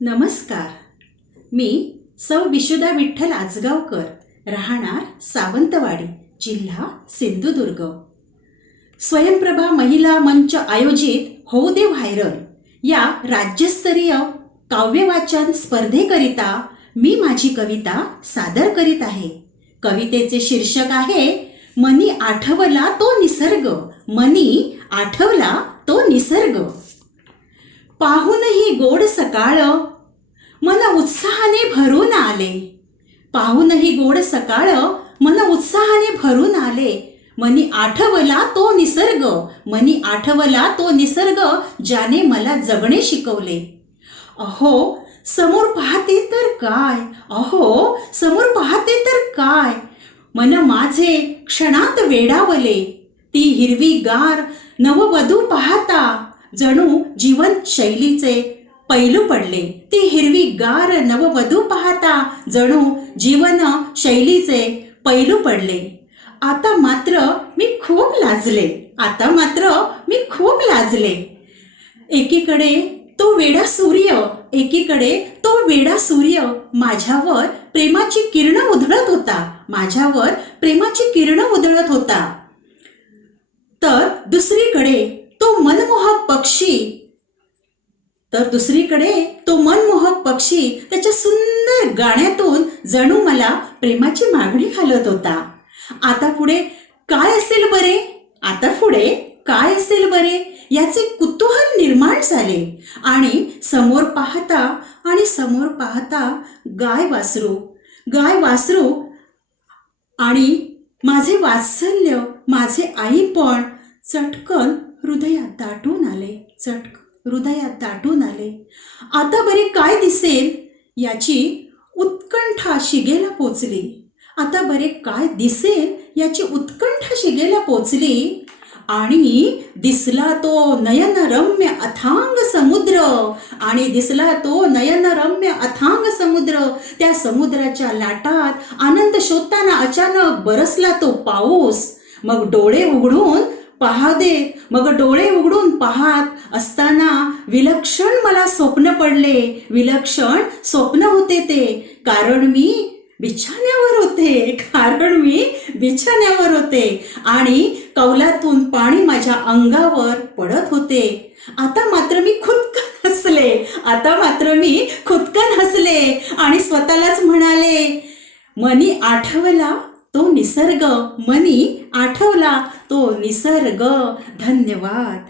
नमस्कार. मी सौ विशुदा विठ्ठल आजगावकर राहणार सावंतवाडी जिल्हा सिंधुदुर्ग. स्वयंप्रभा महिला मंच आयोजित होऊ दे व्हायरल या राज्यस्तरीय काव्यवाचन स्पर्धेकरिता मी माझी कविता सादर करीत आहे. कवितेचे शीर्षक आहे मनी आठवला तो निसर्ग मनी आठवला तो निसर्ग. पाहूनही गोड सकाळ मन उत्साहाने भरून आले. पाहूनही गोड सकाळ मन उत्साहाने भरून आले. मनी आठवला तो निसर्ग मनी आठवला तो निसर्ग ज्याने मला जगणे शिकवले. अहो समोर पाहते तर काय? अहो समोर पाहते तर काय? मन माझे क्षणात वेडावले. ती हिरवी गार नववधू पाहता जणू जीवनशैलीचे पैलू पडले. ती हिरवी गार नववधू पाहता जणू जीवन शैलीचे पैलू पडले. आता मात्र मी खूप लाजले. आता मात्र मी खूप लाजले. एकीकडे तो वेडा सूर्य एकीकडे तो वेडा सूर्य माझ्यावर प्रेमाची किरण उधळत होता. माझ्यावर प्रेमाची किरण उधळत होता. तर दुसरीकडे तो मनमोहक पक्षी. तर दुसरीकडे तो मनमोहक पक्षी त्याच्या सुंदर गाण्यातून जणू मला प्रेमाची मागणी घालत होता. आता पुढे काय असेल बरे? आता पुढे काय असेल बरे? याचे कुतूहल निर्माण झाले. आणि समोर पाहता आणि समोर पाहता गाय वासरू. गाय वासरू आणि माझे वात्सल्य माझे आईपण चटकन हृदयात दाटून आले. चटक. हृदयात दाटून आले. आता बरे काय दिसेल? याची उत्कंठा शिगेला पोचली. आता बरे काय दिसेल? याची उत्कंठा शिगेला पोचली. आणि दिसला तो नयनरम्य अथांग समुद्र. आणि दिसला तो नयनरम्य अथांग समुद्र. त्या समुद्राच्या लाटात आनंद शोधताना अचानक बरसला तो पाऊस. मग डोळे उघडून पहा दे. मग डोळे उघडून पाहत असताना विलक्षण मला स्वप्न पडले. विलक्षण स्वप्न होते ते. कारण मी बिछाण्यावर होते. कारण मी बिछाण्यावर होते. आणि कौलातून पाणी माझ्या अंगावर पडत होते. आता मात्र मी खुदकन हसले. आता मात्र मी खुदकन हसले. आणि स्वतःलाच म्हणाले मनी आठवला तो निसर्ग मनी आठवला तो निसर्ग धन्यवाद.